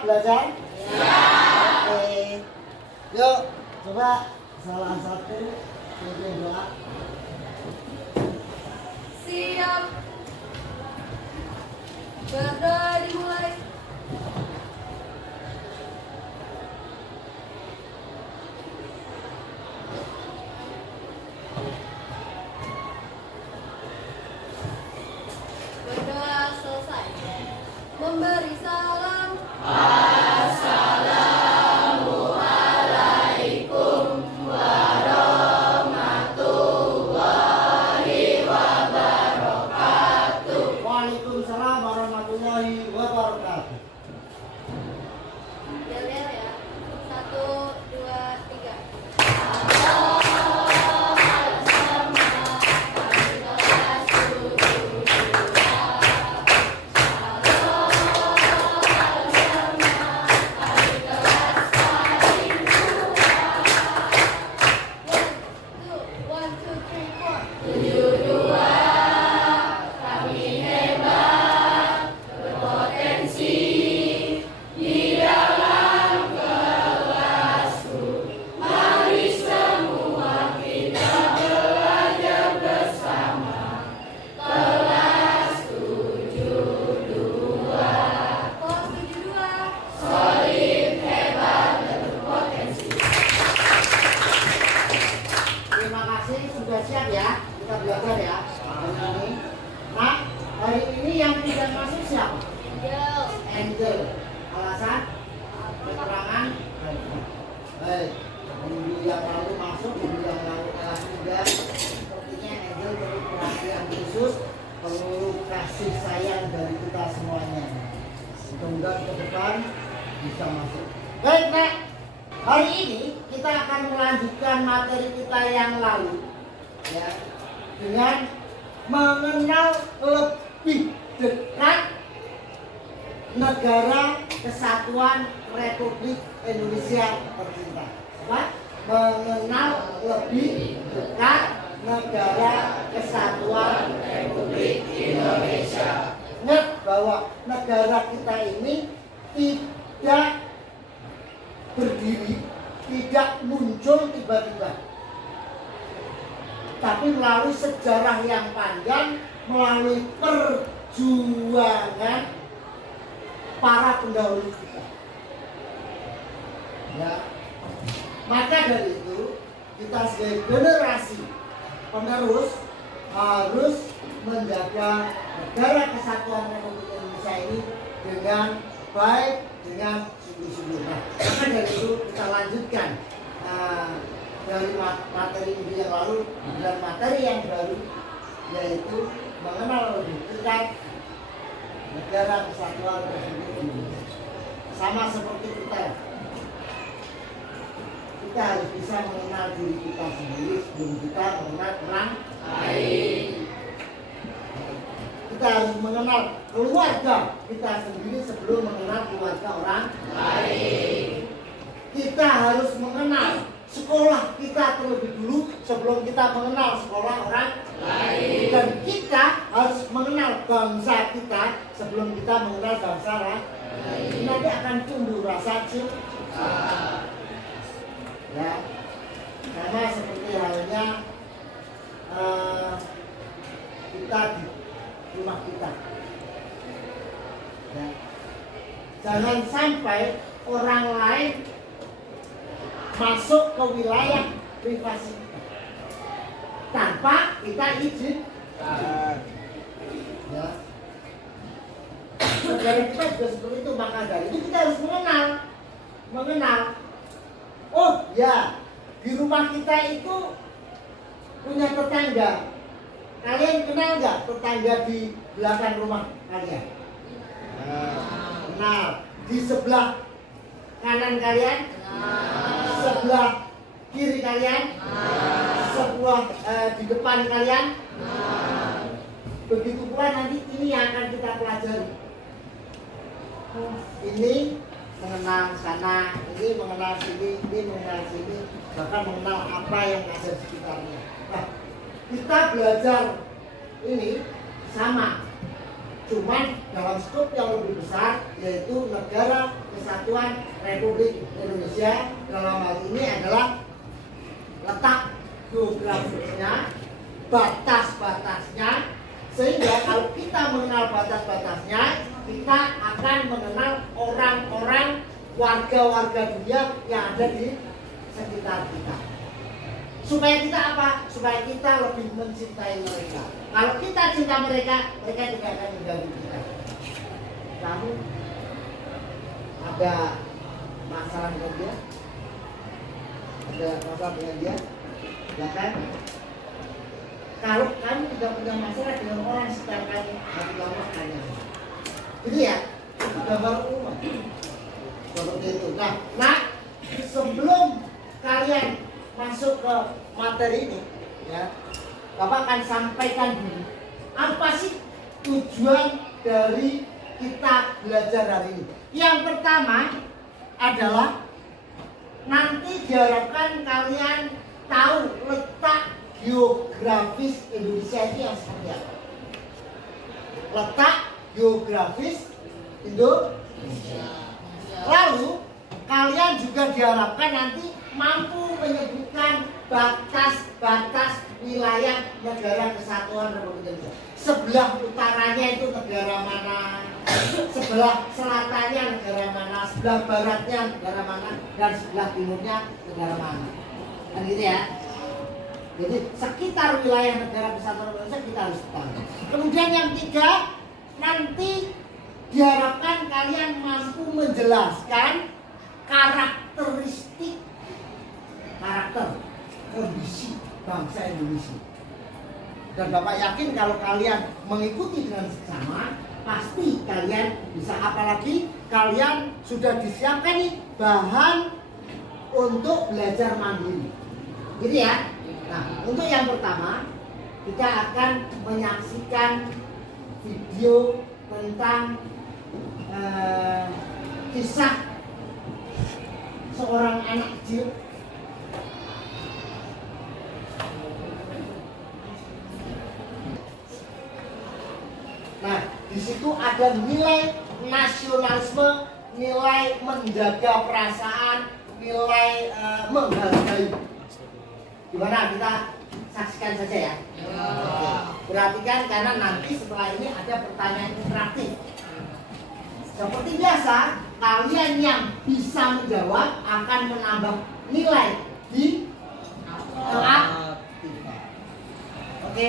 Siap belajar? Oke. Yuk, coba salah satu pimpin doa. Siap. Berdoa dimulai. Berdoa selesai. Memberi salam. Waalaikumsalam warahmatullahi wabarakatuh. Yel-yel ya. 1, 2, 3. One, two, three, four. Kelas 72. Terima kasih, sudah siap ya? Kita belajar ya. Hari ini. Nah, hari ini yang tidak masuk siapa? Angel. Angel. Alasan? Keterangan? Baik. Minggu yang lalu masuk, minggu yang lalu kelas 3. Sepertinya Angel perlu perhatian khusus, perlu kasih sayang dari kita semuanya. Mudah-mudahan ke depan bisa masuk. Baik, Nek. Hari ini kita akan melanjutkan materi kita yang lalu, ya, dengan mengenal lebih dekat Negara Kesatuan Republik Indonesia tercinta. Apa? Mengenal lebih dekat Negara Kesatuan Republik Indonesia. Ingat bahwa negara kita ini tidak berdiri, tidak muncul tiba-tiba, tapi melalui sejarah yang panjang, melalui perjuangan para pendahulu kita. Ya. Maka dari itu kita sebagai generasi penerus harus menjaga Negara Kesatuan Republik Indonesia ini dengan baik, dengan sungguh-sungguh. Nah, maka dari itu kita lanjutkan dari materi minggu yang lalu dan materi yang baru, yaitu mengenal lebih dekat Negara Kesatuan Republik Indonesia. Sama seperti kita harus bisa mengenal diri kita sendiri sebelum kita mengenal orang lain. Kita harus mengenal keluarga kita sendiri sebelum mengenal keluarga orang lain. Kita harus mengenal sekolah kita terlebih dulu sebelum kita mengenal sekolah orang lain. Dan kita harus mengenal bangsa kita sebelum kita mengenal bangsa lain. Nanti akan tumbuh rasa cinta. Ya, sama seperti halnya kita di rumah kita. Ya. Jangan sampai orang lain masuk ke wilayah privasi kita tanpa kita izin. Ya. Dari kita juga seperti itu, maka dari itu kita harus mengenal. Oh ya, di rumah kita itu punya tetangga. Kalian kenal nggak tetangga di belakang rumah kalian? Kenal. Di sebelah kanan kalian? Sebelah kiri kalian? Sebelah di depan kalian? Begitu pula nanti ini yang akan kita pelajari. Ini mengenal sana, ini mengenal sini, ini mengenal sini, bahkan mengenal apa yang ada di sekitarnya. Nah, kita belajar ini sama, cuman dalam skop yang lebih besar, yaitu Negara Kesatuan Republik Indonesia. Dalam hal ini adalah letak geografisnya, batas-batasnya, sehingga kalau kita mengenal batas-batasnya, kita akan mengenal orang-orang, warga-warga dunia yang ada di sekitar kita. Supaya kita apa? Supaya kita lebih mencintai mereka. Kalau kita cinta mereka, mereka tidak akan mengganggu kita. Kamu ada masalah dengan dia? Ada masalah dengan dia? Ya kan? Kalau kamu tidak punya masalah dengan orang sekitar kamu, hati kamu hanya. Jadi ya, gambar umum. Seperti itu. Nah, sebelum kalian masuk ke materi ini, ya, Bapak akan sampaikan dulu apa sih tujuan dari kita belajar hari ini. Yang pertama adalah nanti diharapkan kalian tahu letak geografis Indonesia itu yang seperti apa. Letak geografis Indonesia. Lalu kalian juga diharapkan nanti mampu menyebutkan batas-batas wilayah negara kesatuan Republik Indonesia. Sebelah utaranya itu negara mana, sebelah selatannya negara mana, sebelah baratnya negara mana, dan sebelah timurnya negara mana. Kan gitu ya. Jadi sekitar wilayah negara kesatuan Republik Indonesia kita harus tahu. Kemudian yang ketiga, nanti diharapkan kalian mampu menjelaskan karakteristik kondisi bangsa Indonesia. Dan Bapak yakin kalau kalian mengikuti dengan seksama, pasti kalian bisa. Apalagi kalian sudah disiapkan nih bahan untuk belajar mandiri. Gitu ya. Nah, untuk yang pertama kita akan menyaksikan video tentang kisah seorang anak kecil. Nah, di situ ada nilai nasionalisme, nilai menjaga perasaan, nilai menghargai. Gimana, kita saksikan saja ya. Perhatikan karena nanti setelah ini ada pertanyaan interaktif. Seperti biasa, kalian yang bisa menjawab akan menambah nilai di aktiva. Oke.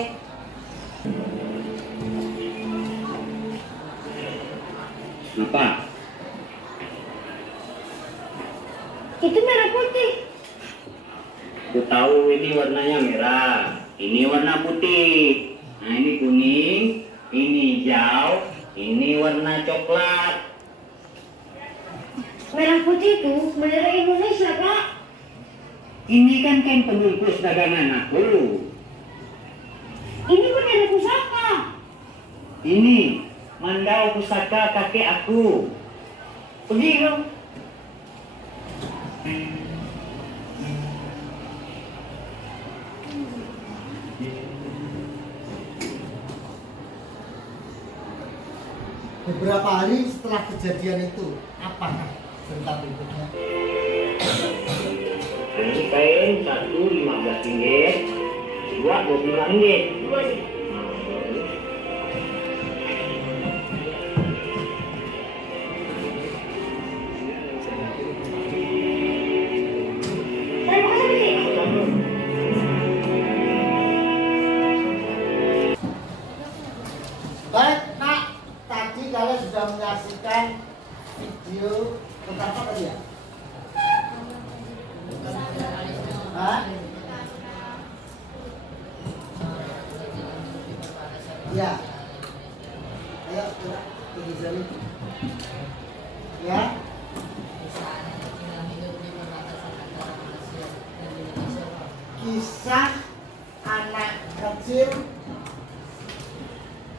Apa? Itu merah putih. Aku tahu ini warnanya merah, ini warna putih. Nah, ini kuning, ini hijau, ini warna coklat. Merah putih itu bendera Indonesia, Pak. Ini kan pembungkus dagangan aku. Ini bendera pusaka. Ini mandau pusaka kakek aku. Pergi dong. Beberapa hari setelah kejadian itu, apakah cerita berikutnya? Ini kain satu 15 ringgit, dua 25 ringgit. Baik, Nak. Tadi kalian sudah menyaksikan video tentang apa tadi ya? Hah? Ya. Ayo, coba pergi sini. Ya. Kisah anak kecil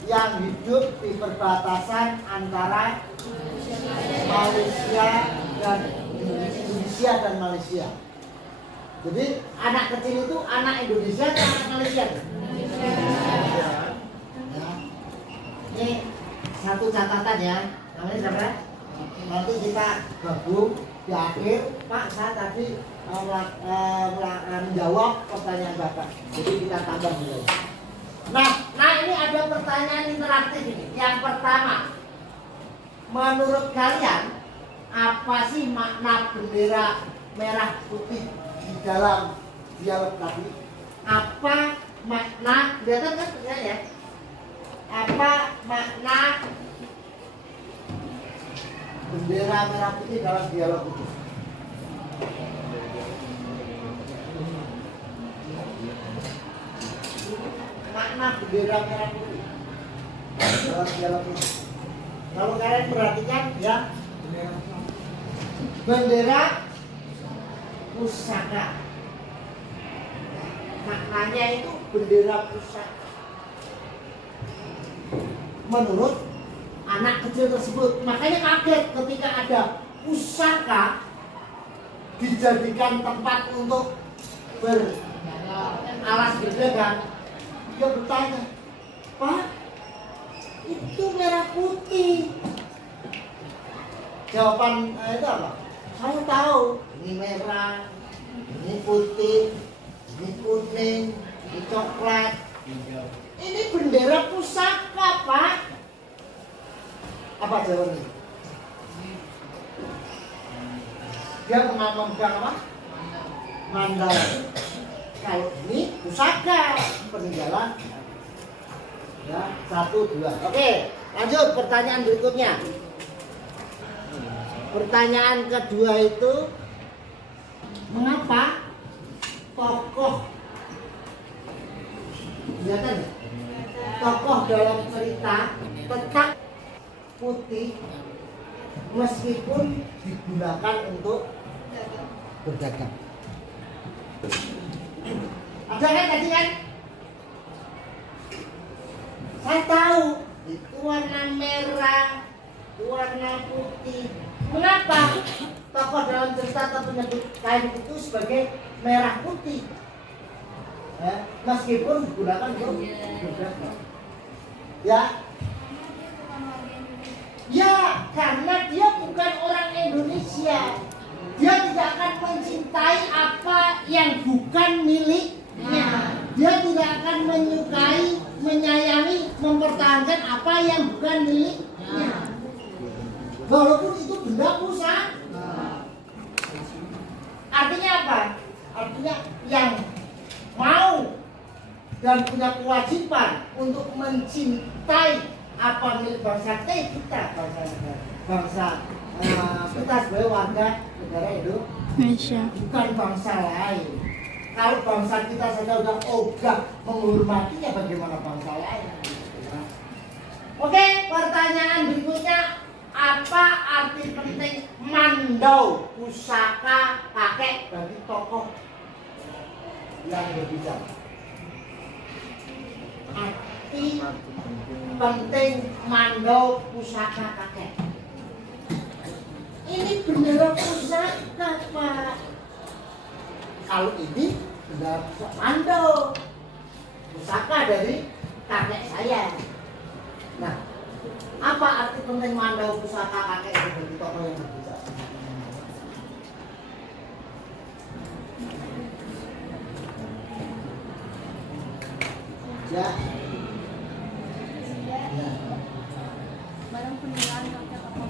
yang hidup di perbatasan antara Malaysia dan Indonesia dan Malaysia. Jadi anak kecil itu anak Indonesia atau anak Malaysia? Ya. Ini satu catatan ya. Namanya siapa? Nanti kita gabung di akhir. Pak, saya tadi menjawab pertanyaan Bapak. Jadi kita tambah dulu. Nah ini ada pertanyaan interaktif ini. Yang pertama, menurut kalian apa sih makna bendera merah putih di dalam dialog tadi? Apa makna, kelihatan kan ya? Apa makna bendera merah putih dalam dialog itu? Makna bendera merah putih dalam dialog itu. Kalau kalian perhatikan ya, bendera pusaka. Maknanya itu bendera pusaka. Menurut anak kecil tersebut, makanya kaget ketika ada pusaka dijadikan tempat untuk beralas berdagang. Dia bertanya, Pak, itu merah putih. Jawaban itu apa? Saya tahu, ini merah, ini putih, ini kuning, ini coklat. Ini bendera pusaka, Pak. Apa jawabannya? Dia memegang apa? Mandal. Kalau ini pusaka peninggalan. Ya, 1, 2. Oke, lanjut pertanyaan berikutnya. Pertanyaan kedua itu, mengapa tokoh, kelihatan ya? Tokoh dalam cerita tetap putih meskipun digunakan untuk berdagang? Ada kan tadi kan? Saya tahu itu warna merah, warna putih. Mengapa tokoh dalam cerita tetap menyebut kain itu sebagai merah putih? Ya, meskipun digunakan untuk berdagang. Ya. Ya, karena dia bukan orang Indonesia. Dia tidak akan mencintai apa yang bukan miliknya. Dia tidak akan menyukai, menyayangi, mempertahankan apa yang bukan miliknya. Walaupun itu benda pusaka. Artinya apa? Artinya yang mau dan punya kewajiban untuk mencintai apa milik bangsa kita, bangsa kita sebagai warga negara Indonesia, bukan bangsa lain. Kalau bangsa kita saja sudah ogah menghormatinya, bagaimana bangsa lain? Oke, pertanyaan berikutnya, apa arti penting mandau pusaka kakek bagi tokoh yang berbicara? Arti penting mandau pusaka kakek. Ini bendera pusaka, Pak. Kalau ini bendera pusaka mandau pusaka dari kakek saya. Nah, apa arti penting mandau pusaka kakek bagi tokoh yang berbicara? Ya. Barang peninggalan kakek tokoh.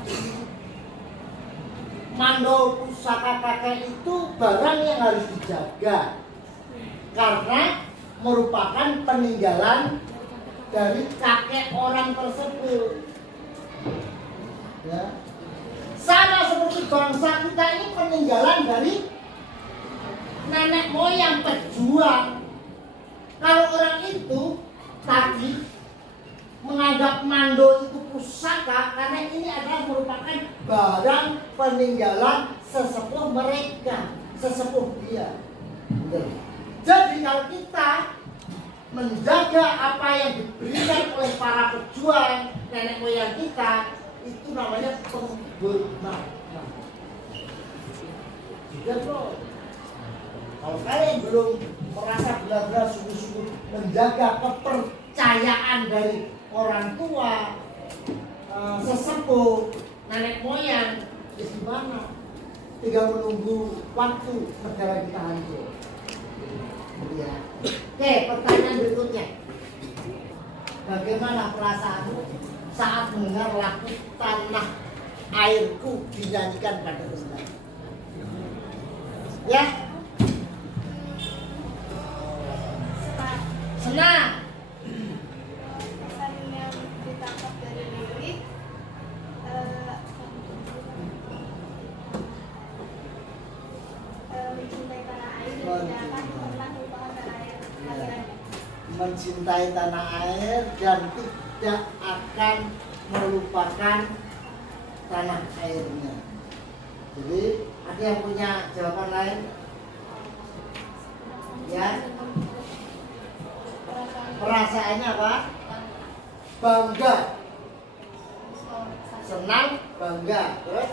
Mandau pusaka kakek itu barang yang harus dijaga karena merupakan peninggalan dari kakek orang tersebut. Ya. Sama seperti bangsa kita ini peninggalan dari nenek moyang pejuang. Kalau orang itu tadi menganggap mandau itu pusaka karena ini adalah merupakan barang peninggalan sesepuh mereka, sesepuh dia. Jadi kalau kita menjaga apa yang diberikan oleh para pejuang nenek moyang kita, itu namanya penghormatan. Juga bro, kalau kalian belum merasa benar-benar sungguh-sungguh menjaga kepercayaan dari orang tua, sesepuh, nenek moyang. Ya gimana? Tinggal menunggu waktu negara kita hancur. Ya. Oke, pertanyaan berikutnya. Bagaimana perasaanmu saat mendengar lagu Tanah Airku dinyanyikan pada festival? Ya? Senang. Pesan yang ditangkap dari lirik mencintai tanah air dan tidak akan pernah melupakan tanah air kelahirannya. Mencintai tanah air dan tidak akan melupakan tanah airnya. Jadi ada yang punya jawaban lain? Ya. Perasaannya apa? Bangga. Senang, bangga. Terus?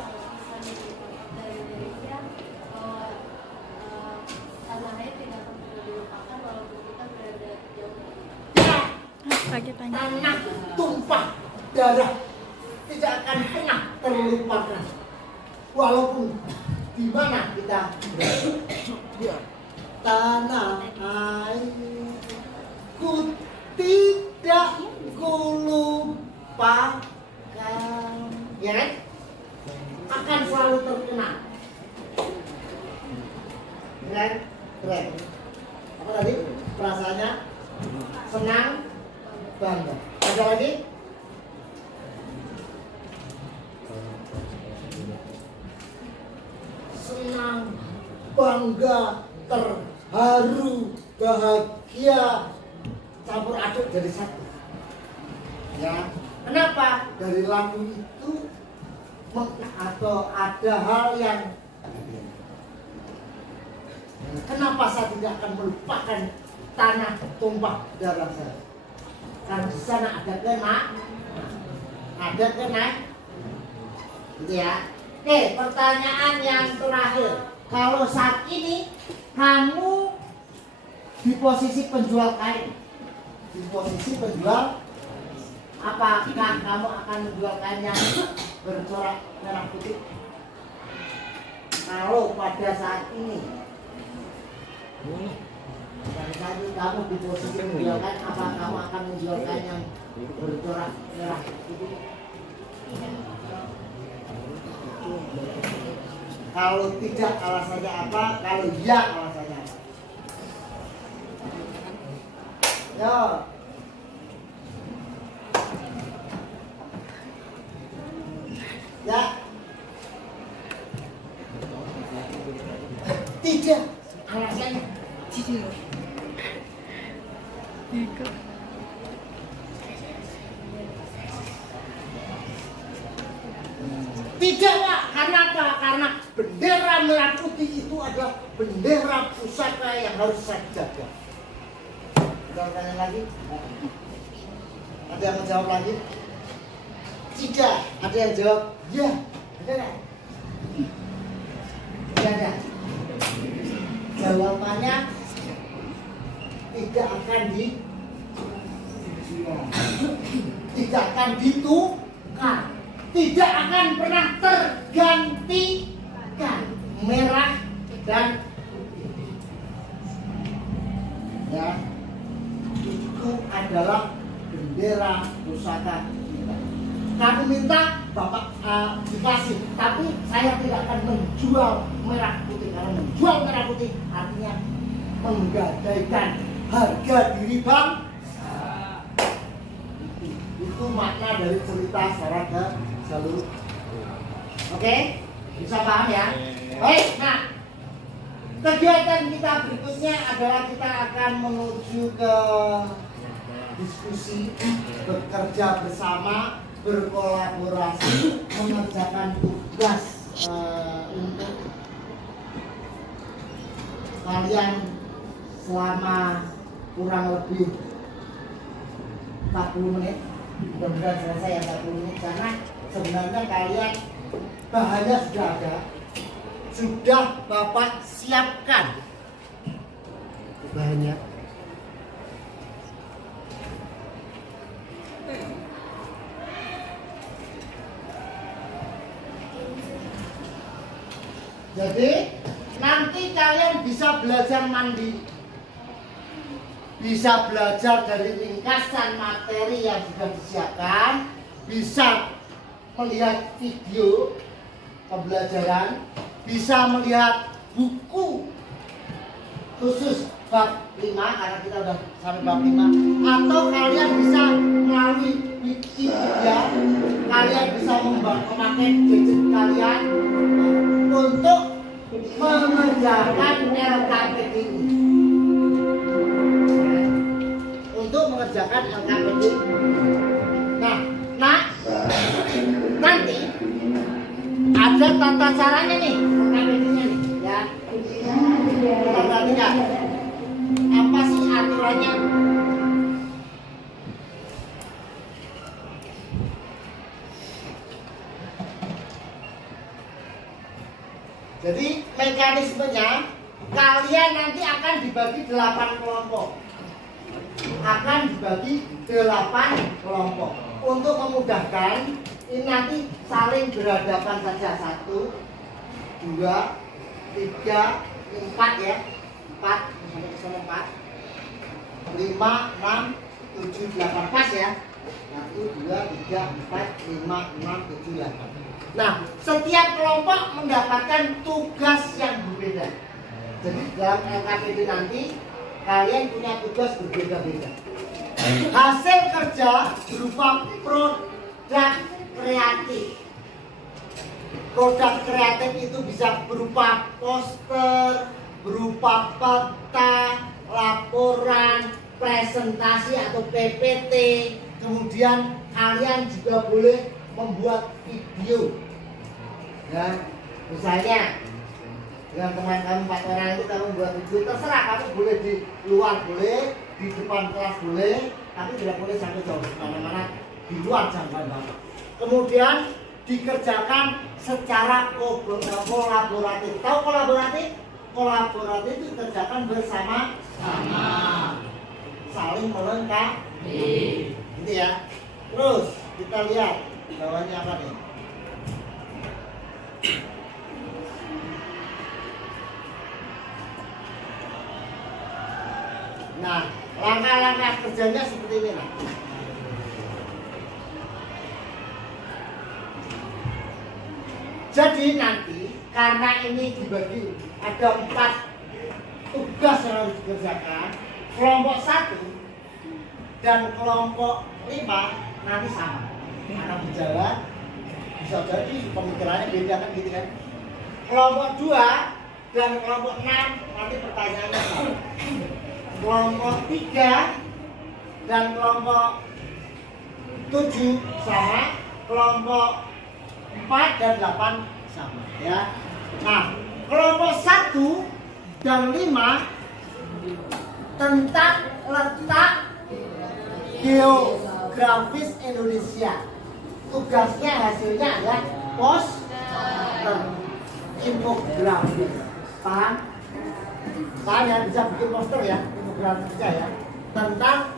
Dari liriknya bahwa tanah air tidak akan pernah dilupakan walaupun kita berada jauh. Tanah tumpah darah tidak akan pernah terlupakan walaupun di mana kita berada. Tanah airku tidak kulupakan, ya kan? Akan selalu terkenang. Keren, keren. Apa tadi? Perasaannya senang, bangga. Ada lagi? Senang, bangga, terharu, bahagia, campur aduk jadi satu. Ya, kenapa? Dari lagu itu atau ada hal yang kenapa saya tidak akan melupakan tanah tumpah darah saya? Karena di sana ada gitu ya. Oke, pertanyaan yang terakhir. Kalau saat ini kamu di posisi penjual kain, di posisi penjual, apakah kamu akan menjual kain yang bercorak merah putih? Kalau pada saat ini, pada saat ini kamu di posisi menjual kain, apakah kamu akan menjual kain yang bercorak merah putih? Kalau tidak alasannya apa? Kalau iya alasannya apa? Yo. Ya. Tidak alasannya. Tidak. Tidak, Pak. Karena apa? Karena bendera merah putih itu adalah bendera pusaka yang harus saya jaga. Ada tanya lagi? Ada yang menjawab lagi? Tidak. Ada yang jawab? Ya. Ada nggak? Tidak ada. Jawabannya tidak akan tidak akan ditukar. Tidak akan pernah tergantikan merah dan putih. Ya, itu adalah bendera pusaka kita. Kami minta Bapak dikasih, tapi saya tidak akan menjual merah putih karena menjual merah putih artinya menggadaikan harga diri bangsa. Itu makna dari cerita Sarada Jalur. Oke? Bisa paham ya? Baik, nah kegiatan kita berikutnya adalah kita akan menuju ke diskusi, bekerja bersama, berkolaborasi, mengerjakan tugas untuk kalian selama kurang lebih 40 menit. Mudah-mudahan selesai ya 40 menit karena sebenarnya kalian bahannya sudah ada, sudah Bapak siapkan bahannya. Jadi nanti kalian bisa belajar mandiri, bisa belajar dari ringkasan materi yang sudah disiapkan, bisa melihat video pembelajaran, bisa melihat buku khusus bab 5 karena kita udah sampai bab 5, atau kalian bisa melalui Wikipedia, kalian bisa memakai gadget kalian untuk mengerjakan LKPD ini. Untuk mengerjakan LKPD. Nah, nanti ada tata caranya nih LKPD-nya nih, ya. Kita perhatikan. Apa sih aturannya? Jadi mekanismenya kalian nanti akan dibagi 8 kelompok. Akan dibagi 8 kelompok. Untuk memudahkan, ini nanti saling berhadapan saja. 1, 2, 3, 4 ya. 4, sampai ke sana 4. 5, 6, 7, 8 pas ya. 1, 2, 3, 4, 5, 6, 7, 8. Nah, setiap kelompok mendapatkan tugas yang berbeda. Jadi dalam LKPD nanti kalian punya tugas berbeda-beda. Hasil kerja berupa produk kreatif. Produk kreatif itu bisa berupa poster, berupa peta, laporan, presentasi atau PPT. Kemudian kalian juga boleh membuat video. Ya, misalnya dengan teman kamu 4 orang itu kamu buat video, terserah kamu boleh di luar boleh, di depan kelas boleh, tapi tidak boleh sampai jauh kemana-mana, di luar jangkauan bapak. Kemudian dikerjakan secara kolaboratif. Tahu kolaboratif? Kolaboratif itu dikerjakan bersama-sama, saling melengkapi, gitu ya. Terus kita lihat bawahnya apa nih? Nah, langkah-langkah kerjanya seperti ini nah. Jadi nanti karena ini dibagi ada 4 tugas yang harus dikerjakan, kelompok 1 dan kelompok 5 nanti sama. Karena berjalan bisa jadi pemikirannya beda kan gitu kan. Kelompok 2 dan kelompok 6 nanti pertanyaannya sama. Kelompok 3 dan kelompok 7 sama, kelompok 4 dan 8 sama ya. Nah, kelompok 1 dan 5 tentang letak geografis Indonesia. Tugasnya hasilnya adalah poster infografis. Paham? Paham ya, bisa bikin poster ya, infografisnya ya, tentang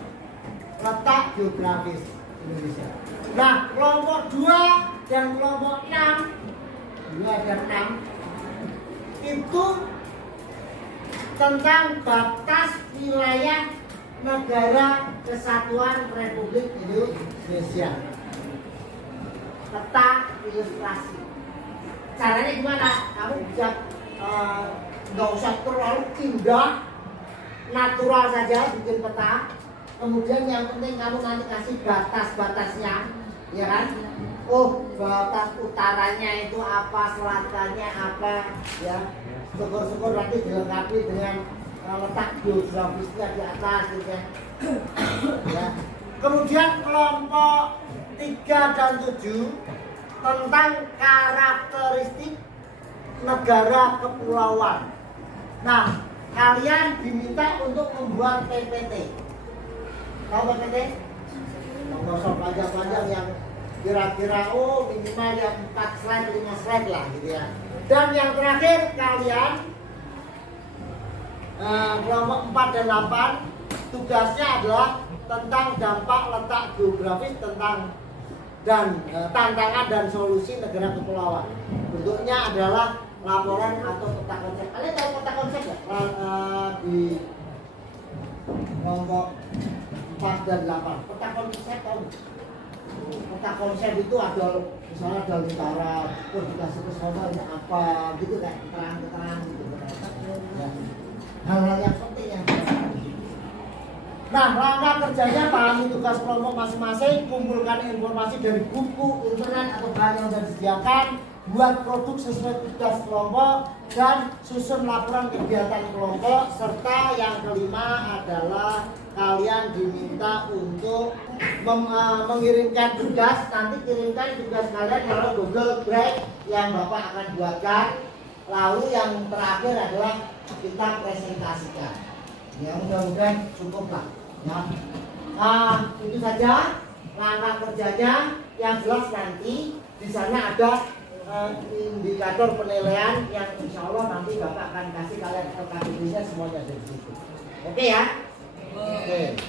letak geografis Indonesia. Nah, kelompok 2 dan kelompok 6 itu tentang batas wilayah negara kesatuan Republik Indonesia. Peta ilustrasi. Caranya gimana? Kamu bisa nggak usah terlalu indah, natural saja bikin peta. Kemudian yang penting kamu nanti kasih batas-batasnya, ya kan? Oh, batas utaranya itu apa, selatannya apa, ya. Syukur-syukur nanti dilengkapi dengan letak geografisnya di atas, gitu ya. Ya. Kemudian kelompok 3 dan 7 tentang karakteristik negara kepulauan. Nah, kalian diminta untuk membuat PPT. Tahu PPT? Nggak usah panjang-panjang, yang kira-kira minimal yang 4 slide, 5 slide lah gitu ya. Dan yang terakhir kalian kelompok 4 dan 8 tugasnya adalah tentang dampak letak geografis dan tantangan dan solusi negara kepulauan. Bentuknya adalah laporan atau peta konsep. Kalian tahu peta konsep nggak? Di kelompok 4 dan 8. Peta konsep tahu? Peta konsep itu ada misalnya ada utara, terus dikasih ke sana ini apa gitu kan, keterangan gitu. Ya. Hal-hal yang penting yang nah, langkah kerjanya pahami tugas kelompok masing-masing, kumpulkan informasi dari buku, internet atau bahan yang sudah disediakan, buat produk sesuai tugas kelompok, dan susun laporan kegiatan kelompok, serta yang kelima adalah kalian diminta untuk mengirimkan tugas. Nanti kirimkan tugas kalian melalui Google Drive yang Bapak akan buatkan. Lalu yang terakhir adalah kita presentasikan. Ya, mudah-mudahan cukup lah. Ya. Itu saja langkah kerjanya. Yang jelas nanti di sana ada indikator penilaian yang insya Allah nanti Bapak akan kasih kalian LKPD-nya semuanya dari situ. Oke ya? Oke.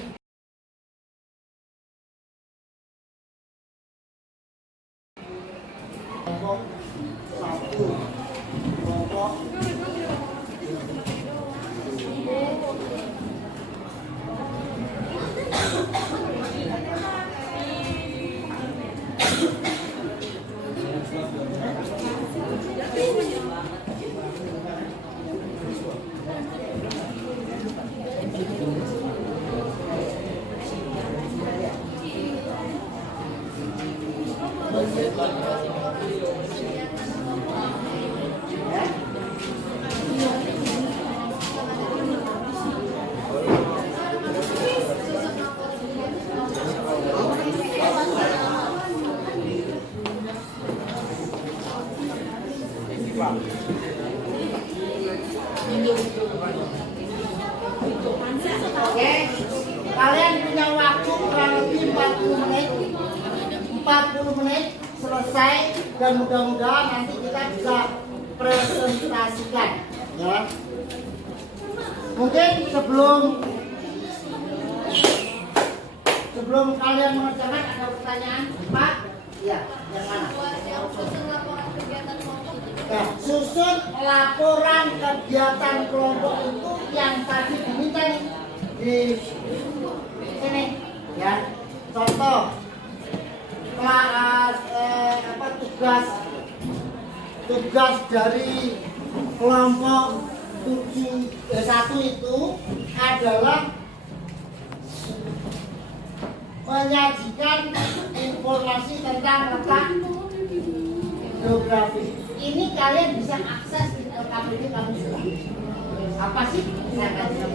Kelompok 1, kelompok Oke, kalian punya waktu kurang lebih 40 menit. 40 menit selesai dan mudah-mudahan nanti kita bisa presentasikan ya. Mungkin sebelum kalian mengerjakan ada pertanyaan? Pak? Iya, yang mana? Yang susun laporan kegiatan kelompok. Nah, susun laporan kegiatan kelompok itu yang tadi diminta nih di sini ya. Contoh tugas dari kelompok 1 itu adalah menyajikan informasi tentang letak geografis. Ini kalian bisa akses di LKPD kamu semua. Apa sih? Saya kasih.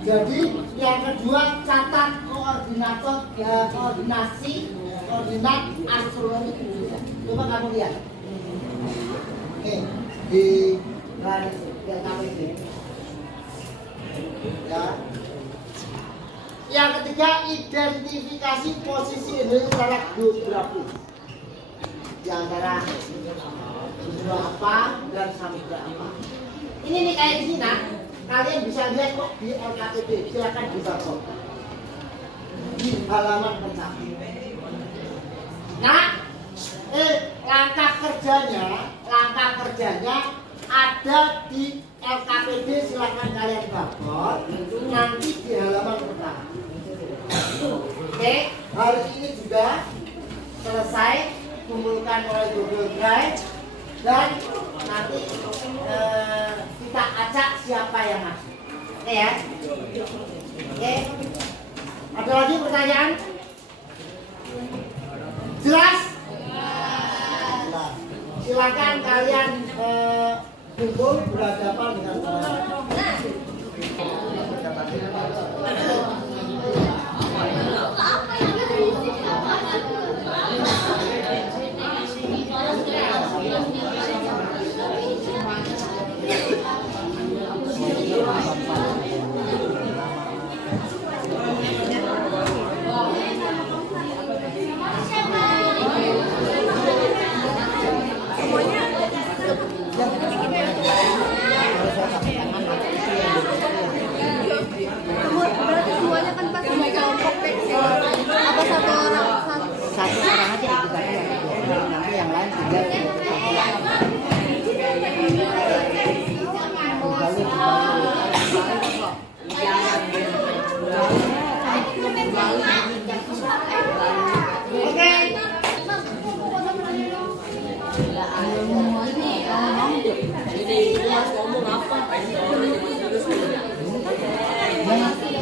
Jadi yang kedua catat koordinat astronomi Indonesia. Coba kamu lihat. Oke, di garis LKPD. Ya. Yang ketiga, identifikasi posisi Indonesia secara geografis. Di antara benua apa dan samudra apa. Ini nih kayak di sini, kalian bisa lihat kok di LKPD. Silakan dibaca di halaman pertama. Nah, langkah kerjanya ada di LKPD. Silakan kalian baca nanti di halaman pertama. Oke, hari ini juga selesai, kumpulkan oleh Google Drive dan nanti kita acak siapa yang masuk. Oke ya? Oke. Ada lagi pertanyaan? Jelas? Silakan kalian kumpul berhadapan dengan semuanya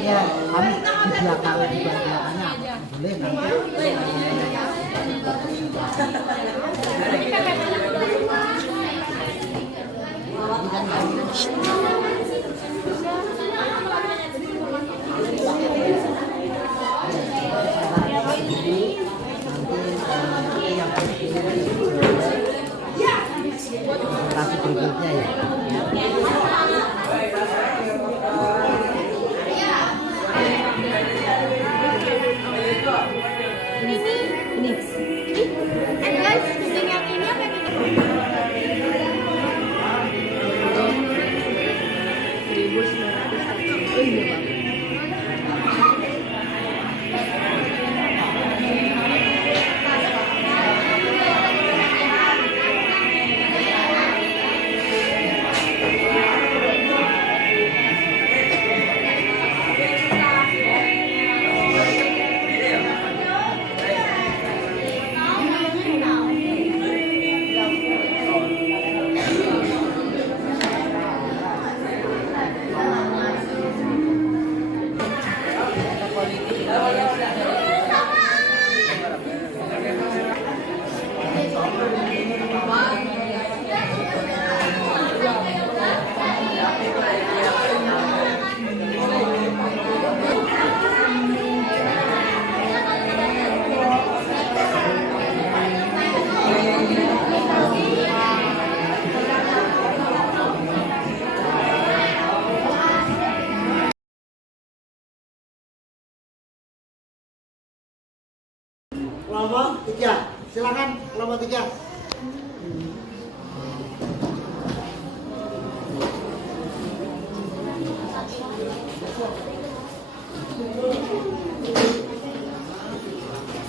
Ya, kami di belakangnya boleh nanti. Tapi berikutnya ya. Kelompok 3, silakan kelompok 3.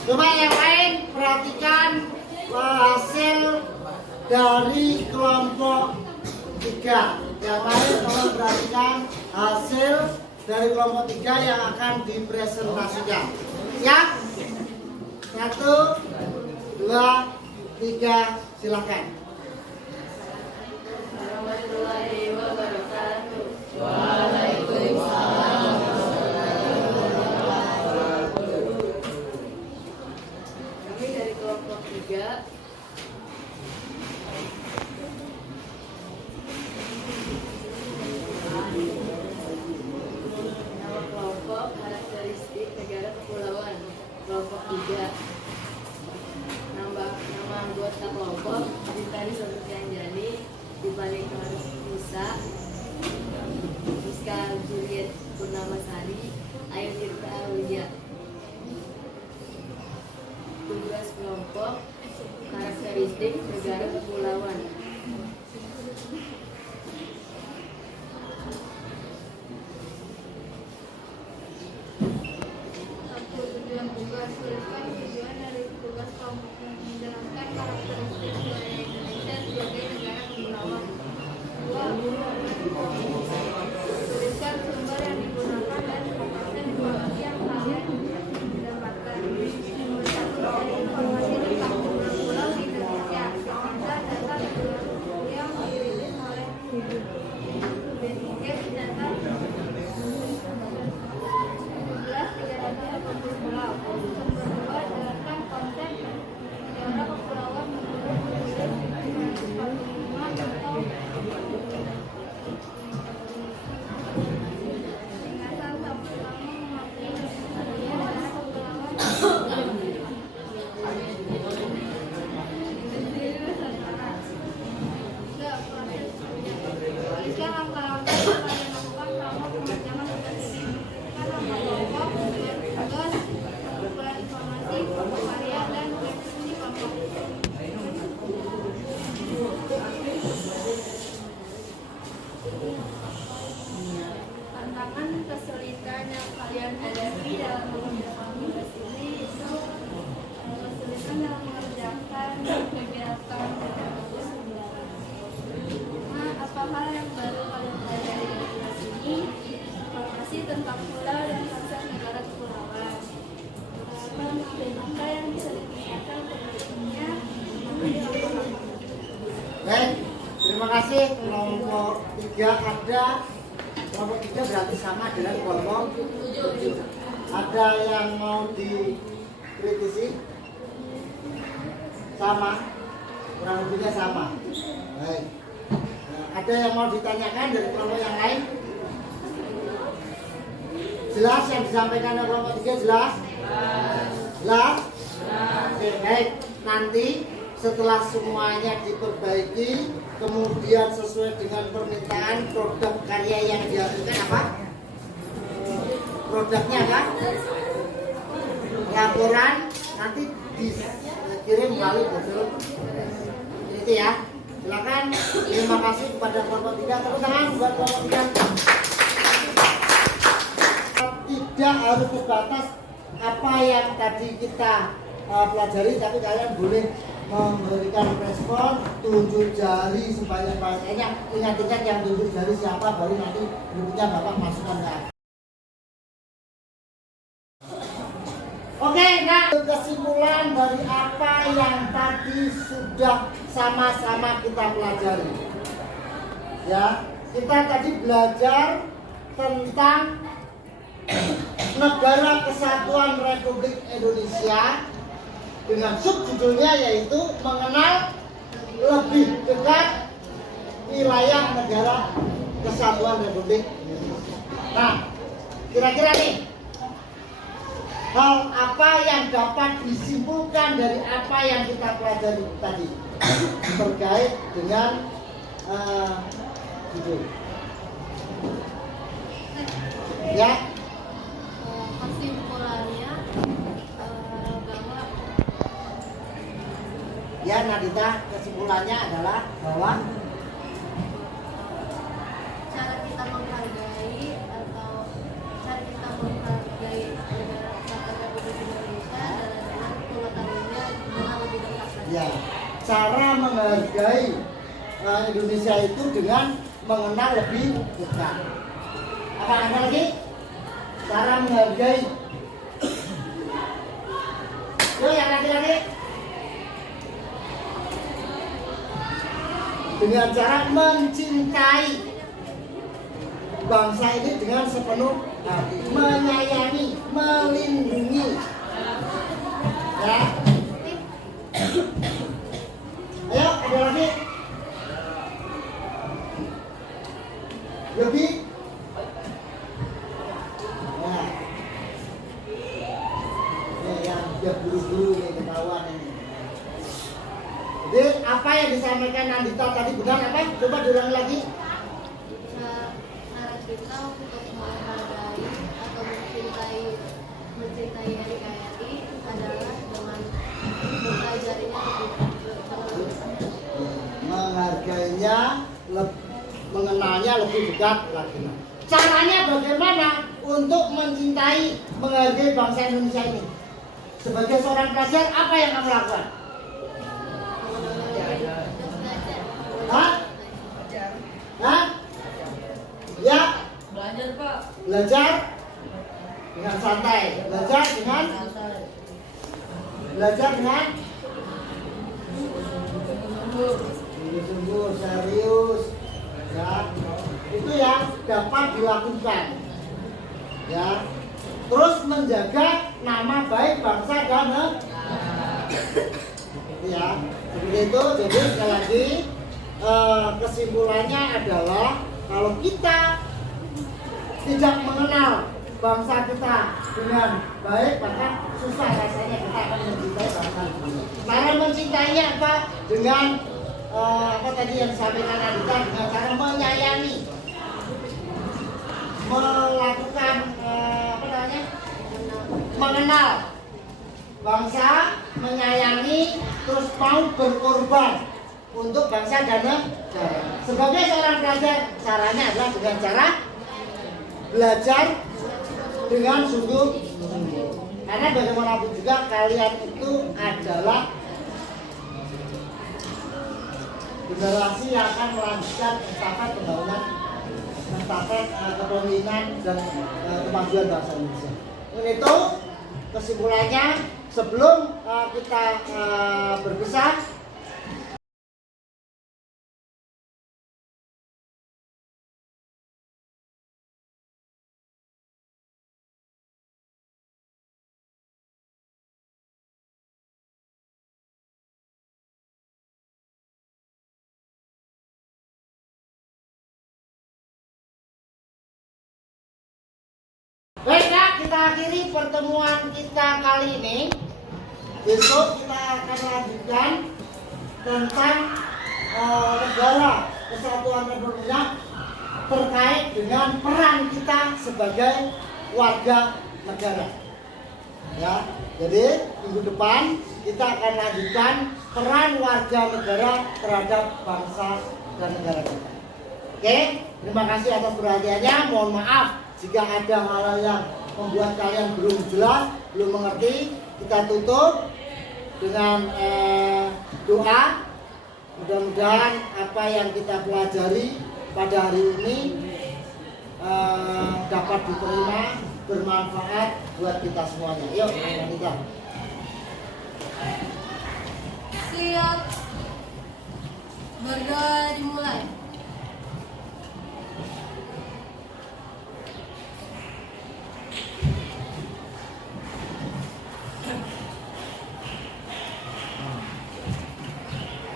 Coba yang lain perhatikan hasil dari kelompok 3. Yang lain tolong perhatikan hasil dari kelompok 3 yang akan dipresentasikan. Siap? 1, 2, 3, silakan. Warahmatullahi wabarakatuh. Kami dari kelompok 3 nama kelompok karakteristik negara kepulauan. Kelompok 3 nama anggota kelompok Bintani Sonuti Anjani, Dibalik Musa, Rizka Juliet Purnamasari, Ayu Tirta Aulia. Tugas kelompok karakteristik negara kepulauan. Tujuan tugas dari tugas kelompok menjelaskan karakteristik wilayah Indonesia sebagai negara kepulauan. 2. Tuliskan sumber yang digunakan dan fokuskan informasi yang kalian dapatkan. 1. Cari informasi tentang pulau-pulau di Indonesia. Data pulau yang dirilis oleh B3 data 11.380 pulau. Sumber 2, jelaskan konsep negara kepulauan menurut rilis 1945 atau peringatan sabtu lama mengakui negara kepulauan. 3. Proses tuliskan langkah-langkah yang kalian lakukan selama pengerjaan tugas ini. Nama kelompok, tugas, kumpulan informasi, karya, dan fungsi kelompok. Tantangan kesulitan yang kalian hadapi dalam mengerjakan tugas ini itu kesulitan dalam mengerjakan kegiatan apa hal yang baru kalian pelajari dari tugas ini? Informasi tentang pulau dan konsep negara kepulauan. Apa yang bisa ditingkatkan penelitiannya? Baik, terima kasih kelompok 3 ada, kelompok 3 berarti sama dengan kelompok 7. Ada yang mau dikritisi? Sama? Kurang lebihnya sama. Baik. Nah, ada yang mau ditanyakan dari kelompok yang lain? Jelas yang disampaikan oleh kelompok 3 jelas? Jelas? Oke, baik. Nanti setelah semuanya diperbaiki, kemudian sesuai dengan permintaan produk karya yang dihasilkan apa? Produknya apa? Laporan nanti dikirim melalui brosur. Itu ya. Silakan. Terima kasih kepada kelompok 3. Tepuk tangan buat kelompok 3. Tidak harus terbatas apa yang tadi kita pelajari, tapi kalian boleh memberikan respon, tunjuk jari sebanyak-banyaknya. Ingat-ingat yang tunjuk jari siapa, baru nanti berikutnya Bapak masukkan ke atas. Oke, nah kesimpulan dari apa yang tadi sudah sama-sama kita pelajari. Ya, kita tadi belajar tentang Negara Kesatuan Republik Indonesia dengan subjudulnya yaitu mengenal lebih dekat wilayah Negara Kesatuan Republik Indonesia. Nah, kira-kira nih, hal apa yang dapat disimpulkan dari apa yang kita pelajari tadi terkait dengan judul? Ya. Kesimpulannya bahwa Ya, Nadita, kesimpulannya adalah bahwa cara kita menghargai atau cara kita menghargai negara kesatuan Republik Indonesia adalah dengan mengetahuinya dengan lebih dekat lagi. ya, cara menghargai Indonesia itu dengan mengenal lebih dekat. Apa ada lagi? Cara menghargai. Yuk, yang lagi-lagi. Dengan cara mencintai bangsa ini dengan sepenuh hati, menyayangi, melindungi. Ya. Ayo, ada lagi. Lebih. Nah. Ini yang dia buru-buru nih ketahuan ini. Jadi apa yang disampaikan Nandita tadi benar apa? Coba diulangi lagi. Cara kita untuk menghargai atau mencintai NKRI adalah dengan mempelajarinya lebih Menghargainya, mengenalnya lebih dekat lagi. Caranya bagaimana untuk mencintai, menghargai bangsa Indonesia ini? Sebagai seorang pelajar, apa yang kamu lakukan? Hah? Hah? Ya? Belajar, Pak. Belajar dengan santai. Belajar dengan sungguh-sungguh, serius. Ya, itu yang dapat dilakukan. Ya, terus menjaga nama baik bangsa dan negara. Ya, seperti itu. Jadi sekali lagi kesimpulannya adalah kalau kita tidak mengenal bangsa kita dengan baik, maka susah rasanya kita akan mencintai bangsa ini. Cara mencintainya apa? Dengan apa tadi yang disampaikan Adita, dengan cara menyayangi, melakukan apa namanya, mengenal bangsa, menyayangi, terus mau berkorban untuk bangsa dan negara. Sebagai seorang pelajar, caranya adalah dengan cara belajar dengan sungguh-sungguh. Karena bagaimanapun juga kalian itu adalah generasi yang akan melanjutkan estafet pembangunan, estafet kepemimpinan dan kemajuan bangsa Indonesia. Untuk itu kesimpulannya sebelum kita berpisah, Baiklah, kita akhiri pertemuan kita kali ini. Besok kita akan lanjutkan tentang negara Kesatuan Republik terkait dengan peran kita sebagai warga negara. Ya, jadi minggu depan kita akan lanjutkan peran warga negara terhadap bangsa dan negara kita. Oke, terima kasih atas perhatiannya. Mohon maaf jika ada hal yang membuat kalian belum jelas, belum mengerti. Kita tutup dengan doa. Mudah-mudahan apa yang kita pelajari pada hari ini dapat diterima, bermanfaat buat kita semuanya. Yuk, kita. Siap. Berdoa dimulai.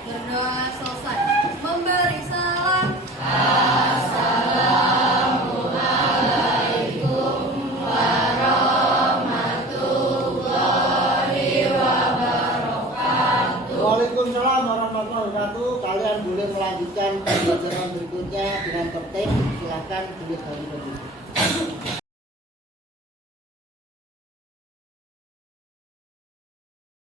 Berdoa selesai. Memberi salam. Waalaikumsalam warahmatullahi wabarakatuh. Kalian boleh melanjutkan pembelajaran berikutnya dengan tertib. Silakan tulis dari